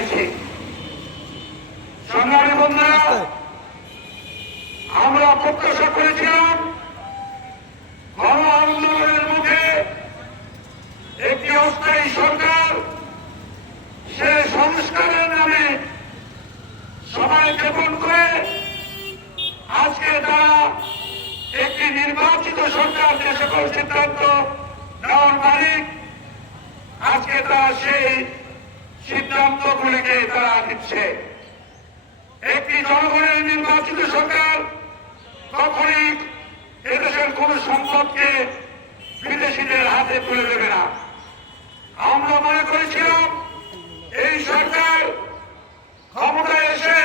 পেয়েছি। সংগ্রামী বন্ধুরা, আমরা প্রত্যাশা করেছিলাম গণ আন্দোলনের মুখে একটি অস্থায়ী সরকার সে সংস্কারের নামে সবাই জ্ঞাপন করে আজকে তারা একটি নির্বাচিত সরকার যে সকল সিদ্ধান্ত নেওয়ার মালিক, আজকে তারা সেই সিদ্ধান্তগুলিকে তারা দিচ্ছে। একটি জনগণের নির্বাচিত সরকার কখনই এদেশের কোন সম্পদকে বিদেশিদের হাতে তুলে দেবে না। আমরা মনে করেছিলাম এই সরকার ক্ষমতায় এসে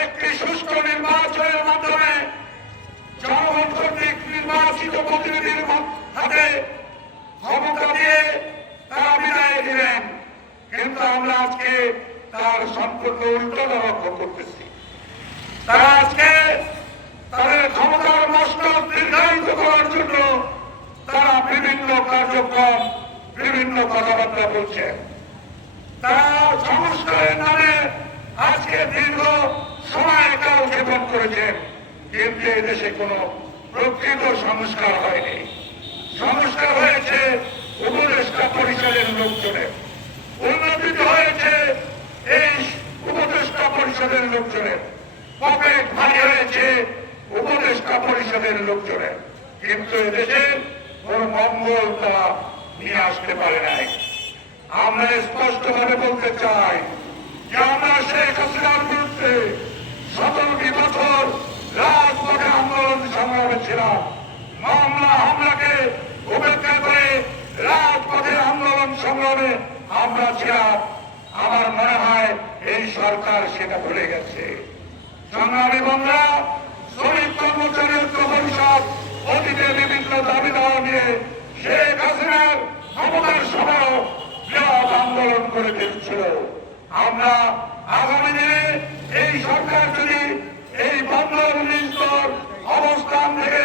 একটি সুষ্ঠু নির্বাচনের মাধ্যমে জনগণ কর্তৃক নির্বাচিত প্রতিনিধির হাতে ক্ষমতা দিয়ে তারা বিদায় দিলেন, কিন্তু আমরা আজকে তার সম্পূর্ণ উল্টো লক্ষ্য করতেছি। তারা আজকে তাদের ক্ষমতার মস্তক দীর্ঘায়িত করার জন্য তারা বিভিন্ন কার্যক্রম, বিভিন্ন কথাবার্তা বলছেন। তারা সংস্কারের নামে আজকে দীর্ঘ সময় কালক্ষেপণ করেছেন, কিন্তু এদেশে কোন প্রকৃত সংস্কার হয়নি। সংস্কার হয়েছে উপদেষ্টা পরিষদের লোকজনের, উন্নতি হয়েছে এই উপদেষ্টা পরিষদের লোকজনের, পকেট ভারী হয়েছে উপদেষ্টা পরিষদের লোকজনের, কিন্তু এদেশের কোন মঙ্গল তারা নিয়ে আসতে পারে নাই। আমরা স্পষ্টভাবে বলতে চাই যে আমরা শেখ হাসিনার বিরুদ্ধে 17টি বছর রাজপথে আন্দোলন সংগ্রামে ছিলাম। মামলা হামলাকে উপেক্ষা করে রাজপথে আন্দোলন সংগ্রামে আমরা ছিলাম। আমার মনে হয় এই সরকার সেটা ভুলে গেছে। সংগ্রামী বন্ধুরা, শ্রমিক কর্মচারী ঐক্য পরিষদ অতীতে বিভিন্ন দাবি দাওয়া নিয়ে শেখ হাসিনার ক্ষমতার সময় বৃহৎ আন্দোলন করে দিচ্ছিল। আমরা আগামী দিনে এই সরকার যদি এই বন্দর নিস্তর অবস্থান থেকে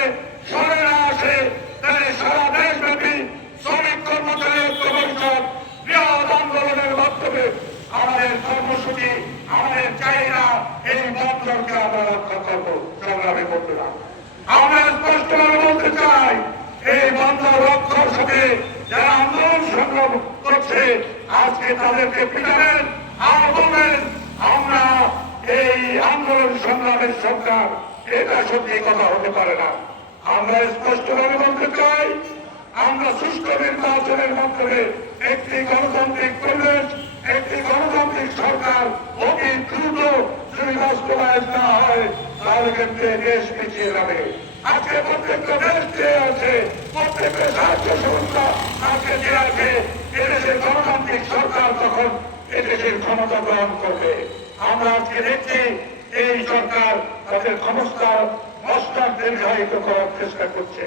সরে না আসে, তাহলে সারা দেশব্যাপী শ্রমিক কর্মচারী ঐক্য পরিষদ বৃহৎ আন্দোলনের মাধ্যমে আমাদের কর্মসূচি, আমাদের চাহিদা, এই বন্দরকে আমরা রক্ষা করবো। সংগ্রামী বন্ধুরা, আমরা স্পষ্টভাবে বলতে চাই, এই বন্দর রক্ষার সাথে যারা আন্দোলন সংগ্রাম করছে আজকে তাদেরকে পিটাবেন আর বলবেন আমরা এই আন্দোলন সংগ্রামের সরকার, এটা সত্যি কথা হতে পারে না। আমরা স্পষ্টভাবে বলতে চাই, আমরা সুষ্ঠু নির্বাচনের মাধ্যমে একটি গণতান্ত্রিক পরিবেশ, একটি গণতান্ত্রিক সরকার অতি দ্রুত যদি বাস্তবায়ন না হয় তাহলে কিন্তু দেশ পিছিয়ে যাবে। আজকে প্রত্যেকটা দেশ যে আছে, প্রত্যেকটা সাহায্য সংস্থা আজকে যে আছে, এদেশের গণতান্ত্রিক সরকার তখন এদেশের ক্ষমতা গ্রহণ করবে। আমরা আজকে দেখছি এই সরকার তাদের ক্ষমতার মস্তক দীর্ঘায়িত করার চেষ্টা করছে।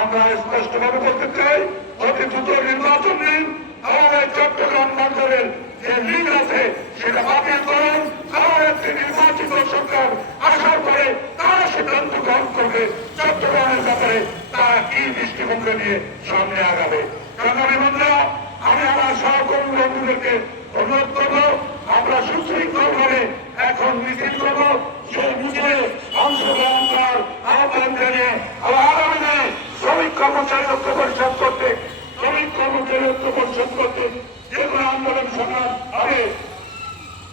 আমরা স্পষ্টভাবে বলতে চাই, অতি দ্রুত নির্বাচন দিন, আমাদের চট্টগ্রাম বন্দরের যে লিগ আছে সেটা বাতিল করুন। আবার একটি নির্বাচিত সরকার আসার পরে তারা সিদ্ধান্ত গ্রহণ করবে চট্টগ্রামের ব্যাপারে তারা কি দৃষ্টিভঙ্গি নিয়ে সামনে আগাবে। সংগ্রামী বন্ধুরা, আমি আমার সহকর্মী বন্ধুদেরকে অনুরোধ করবো, আমরা সুশৃঙ্খল ভাবে এখন মিছিল করবো। সেই মিছিলে অংশগ্রহণ করার আহ্বান জানিয়ে আগামী দিনে শ্রমিক কর্মচারী ঐক্য পরিষদ করতে, শ্রমিক কর্মচারী ঐক্য পরিষদ করতে যে কোনো আন্দোলন সংগ্রাম আমি